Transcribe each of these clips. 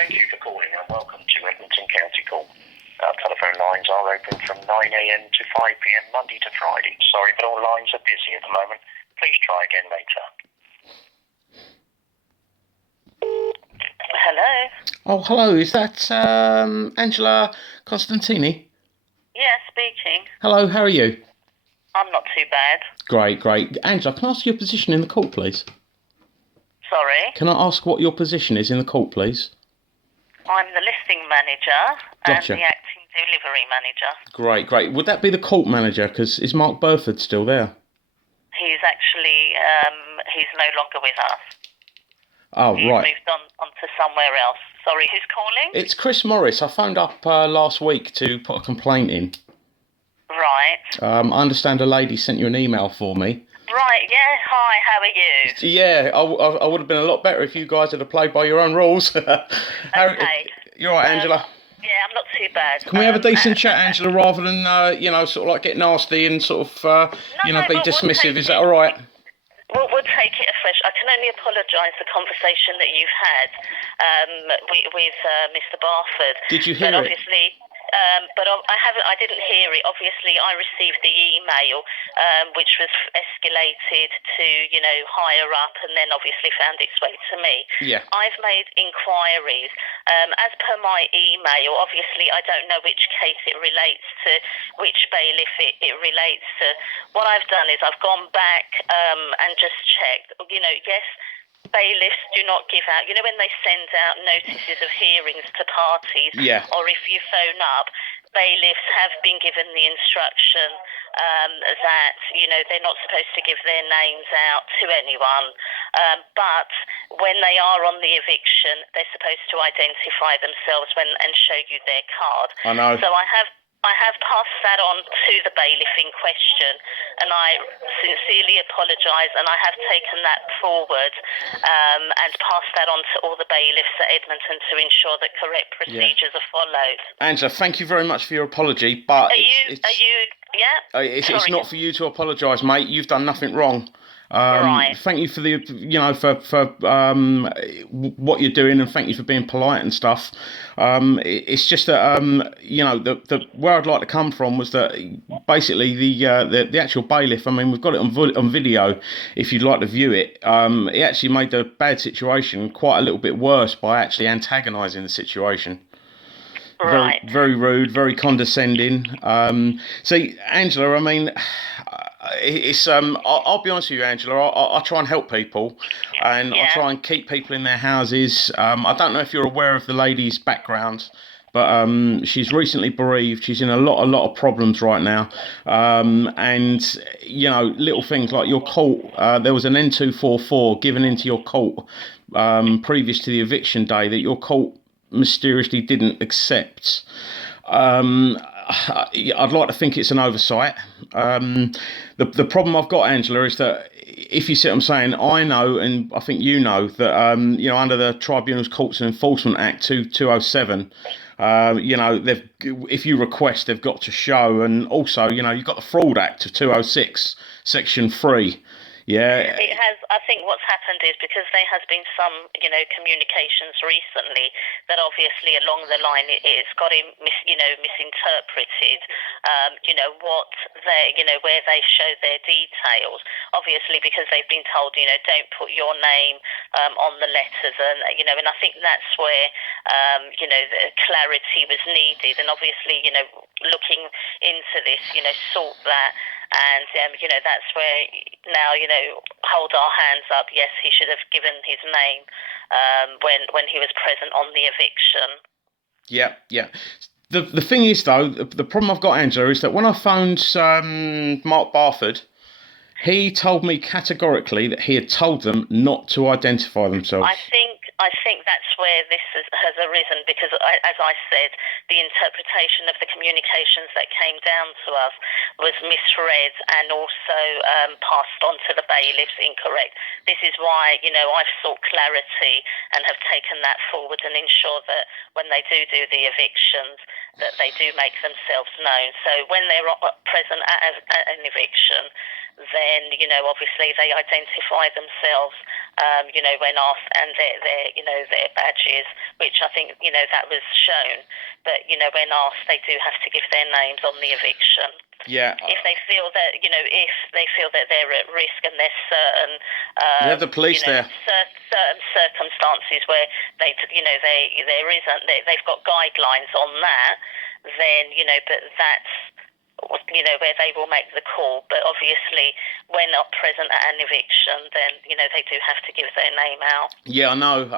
Thank you for calling and welcome to Edmonton County Court. Our telephone lines are open from 9am to 5pm Monday to Friday. Sorry, but all lines are busy at the moment. Please try again later. Hello? Oh, hello. Is that Angela Costantini? Yeah, speaking. Hello, how are you? I'm not too bad. Great, great. Angela, can I ask your position in the court, please? Sorry? Can I ask what your position is in the court, please? I'm the listing manager Gotcha. and the acting delivery manager. Great, great. Would that be the court manager? Because is Mark Barford still there? He's actually, he's no longer with us. Oh, He's right. moved on to somewhere else. Sorry, who's calling? It's Chris Morris. I phoned up last week to put a complaint in. Right. I understand a lady sent you an email for me. Right, yeah, hi, how are you? Yeah, I would have been a lot better if you guys had played by your own rules. Okay. You're right, Angela. Yeah, I'm not too bad. Can we have a decent chat, Angela, rather than, sort of like get nasty and sort of, be dismissive? Is that all right? We'll take it afresh. I can only apologise for the conversation that you've had with Mr Barford. Did you hear but it? obviously, I didn't hear it. Obviously, I received the email, which was escalated to, higher up, and then obviously found its way to me. Yeah. I've made inquiries. As per my email, obviously, I don't know which case it relates to, which bailiff it relates to. What I've done is I've gone back and just checked. Yes, bailiffs do not give out, when they send out notices of hearings to parties, Yeah. or if you phone up, bailiffs have been given the instruction that, they're not supposed to give their names out to anyone. But when they are on the eviction, they're supposed to identify themselves and show you their card. I know. So I have passed that on to the bailiff in question, and I sincerely apologise, and I have taken that forward and passed that on to all the bailiffs at Edmonton to ensure that correct procedures are followed. Angela, thank you very much for your apology, but it's not for you to apologise, mate. You've done nothing wrong. Right. Thank you for the, for what you're doing, and thank you for being polite and stuff. It's just that, the where I'd like to come from was that basically the actual bailiff. I mean, we've got it on video. If you'd like to view it, he actually made the bad situation quite a little bit worse by actually antagonising the situation. Right. Very rude, very condescending. See, Angela, I mean, it's I'll be honest with you, Angela. I try and help people, and I try and keep people in their houses. I don't know if you're aware of the lady's background, but she's recently bereaved. She's in a lot of problems right now, and little things like your court. There was an N244 given into your court previous to the eviction day that your court mysteriously didn't accept. I'd like to think it's an oversight. The problem I've got, Angela, is that if you see what I'm saying, I know, and I think you know, that under the Tribunals, Courts and Enforcement Act 2007, if you request, they've got to show, and also, you've got the Fraud Act of 206, Section 3. Yeah. It has. I think what's happened is because there has been some, communications recently that obviously along the line it's got misinterpreted. What they, where they show their details. Obviously because they've been told, don't put your name on the letters, and and I think that's where the clarity was needed, and obviously looking into this, sort that. And, that's where now, hold our hands up. Yes, he should have given his name when he was present on the eviction. Yeah. The thing is, though, the problem I've got, Angela, is that when I phoned Mark Barford, he told me categorically that he had told them not to identify themselves. I think that's where this has arisen, because, as I said, the interpretation of the communications that came down to us was misread and also passed on to the bailiffs incorrect. This is why, I've sought clarity and have taken that forward and ensure that when they do the evictions, that they do make themselves known. So when they're present at an eviction, then, obviously they identify themselves when asked, and their badges, which I think, that was shown. But, when asked, they do have to give their names on the eviction. Yeah. If they feel that, if they feel that they're at risk and there's certain, you have the police there. Certain circumstances where they've got guidelines on that, then, but that's, where they will make the call. But obviously, when not present at an eviction, then, they do have to give their name out. Yeah, I know.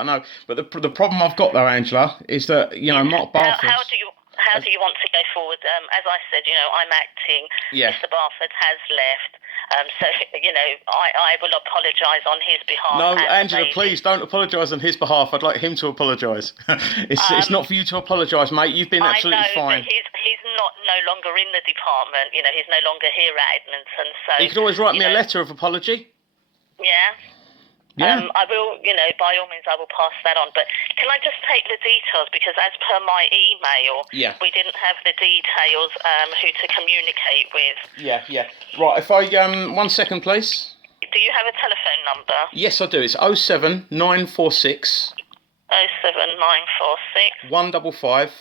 But the problem I've got though, Angela, is that, Mark Barford... How do you want to go forward? As I said, I'm acting. Yeah. Mr Barford has left. So, I will apologise on his behalf. No, Angela, please don't apologise on his behalf. I'd like him to apologise. It's not for you to apologise, mate. You've been absolutely fine. But he's no longer in the department. He's no longer here at Edmonton. So you could always write me a letter of apology. Yeah. Yeah. I will, by all means, I will pass that on. But can I just take the details? Because as per my email, we didn't have the details who to communicate with. Yeah. Right, if I, 1 second, please. Do you have a telephone number? Yes, I do. It's 07946 07946 155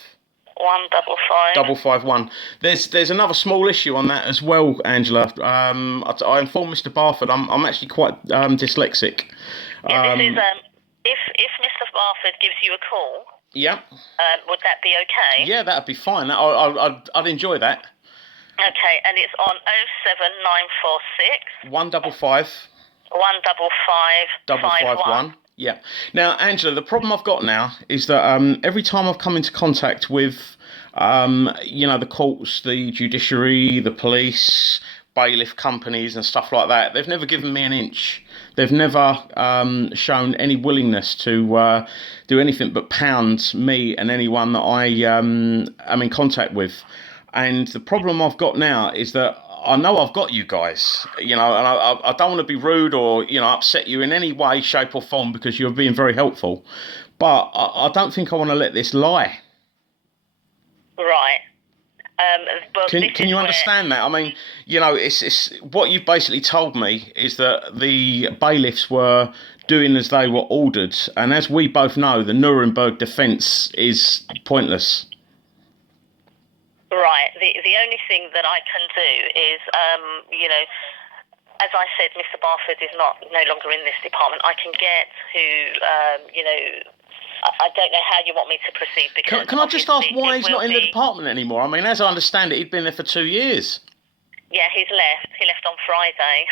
155 551. There's another small issue on that as well, Angela. I informed Mr Barford I'm actually quite dyslexic. Yeah, this is if Mr Barford gives you a call. Yeah. Would that be okay? Yeah, that'd be fine. I'd enjoy that. Okay, and it's on 07946 155 551. Yeah. Now, Angela, the problem I've got now is that every time I've come into contact with, the courts, the judiciary, the police, bailiff companies and stuff like that, they've never given me an inch. They've never shown any willingness to do anything but pound me and anyone that I am in contact with. And the problem I've got now is that I know I've got you guys, and I don't want to be rude or, upset you in any way, shape or form because you're being very helpful. But I don't think I want to let this lie. Right. Well, can you understand that? I mean, it's what you've basically told me is that the bailiffs were doing as they were ordered. And as we both know, the Nuremberg defence is pointless. Right. The only thing that I can do is, as I said, Mr Barford is no longer in this department. I can get who, I don't know how you want me to proceed. Because can I just ask why he's not in the department anymore? I mean, as I understand it, he'd been there for 2 years. Yeah, he's left. He left on Friday.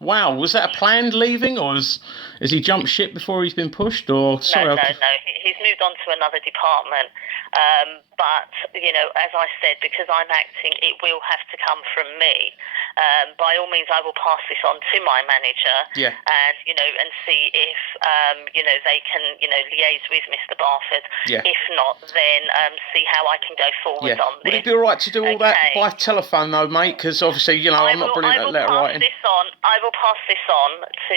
Wow, was that a planned leaving, or has he jumped ship before he's been pushed? Or sorry, no. He's moved on to another department. But as I said, because I'm acting, it will have to come from me. By all means, I will pass this on to my manager. Yeah. And see if they can liaise with Mr Barford. Yeah. If not, then see how I can go forward on this. Would it be all right to do all that by telephone though, mate? Because obviously, I'm not brilliant at letter writing. I will pass this on to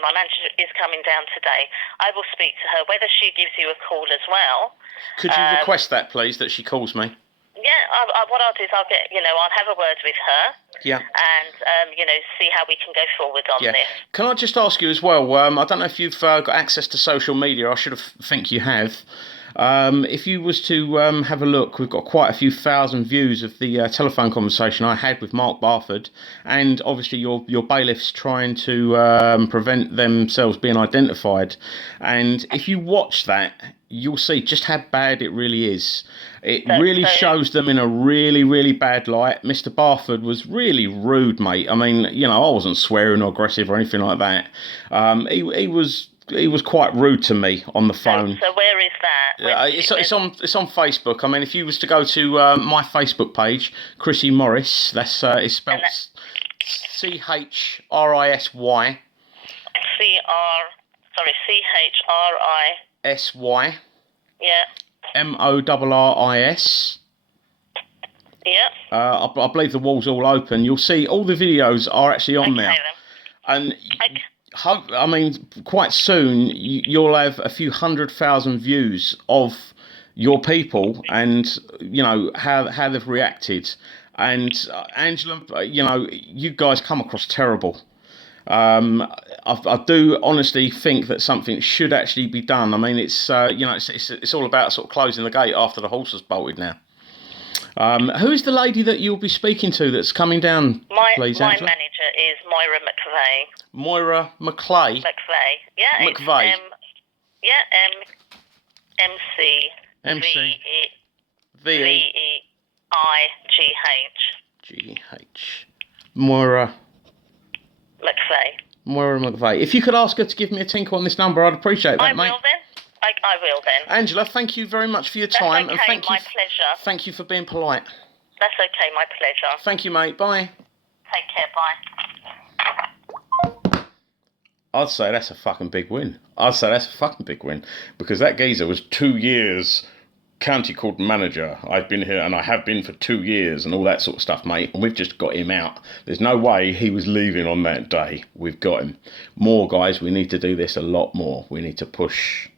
my manager is coming down today. I will speak to her. Whether she gives you a call as well. Could you request that, please, that she calls me? Yeah, what I'll do is I'll have a word with her. Yeah. And, see how we can go forward on this. Can I just ask you as well, I don't know if you've got access to social media. I think you have. If you was to have a look, we've got quite a few thousand views of the telephone conversation I had with Mark Barford, and obviously your bailiffs trying to prevent themselves being identified. And if you watch that, you'll see just how bad it really is. It really shows them in a really, really bad light. Mr Barford was really rude, mate. I mean, I wasn't swearing or aggressive or anything like that. He was quite rude to me on the phone. So where is that? It's on Facebook. I mean, if you was to go to my Facebook page, Chrissy Morris, that's it's spelled CHRISY. CHRISY. Yeah. MORRIS. Yeah. I believe the wall's all open. You'll see all the videos are actually on there. Then. And I mean, quite soon you'll have a few 100,000 views of your people and how they've reacted. And Angela, you guys come across terrible. I I do honestly think that something should actually be done. I mean, it's it's all about sort of closing the gate after the horse has bolted now. Who is the lady that you'll be speaking to that's coming down, please, My Angela? manager is Moira McVeigh. Moira McClay? McVeigh, yeah. McVeigh. McVeigh. Moira McVeigh. Moira McVeigh. If you could ask her to give me a tinkle on this number, I'd appreciate that, mate. I will then. Angela, thank you very much for your time. That's okay, my pleasure. Thank you for being polite. That's okay, my pleasure. Thank you, mate. Bye. Take care, bye. I'd say that's a fucking big win. Because that geezer was 2 years county court manager. I've been here and I have been for 2 years and all that sort of stuff, mate. And we've just got him out. There's no way he was leaving on that day. We've got him. More guys, we need to do this a lot more. We need to push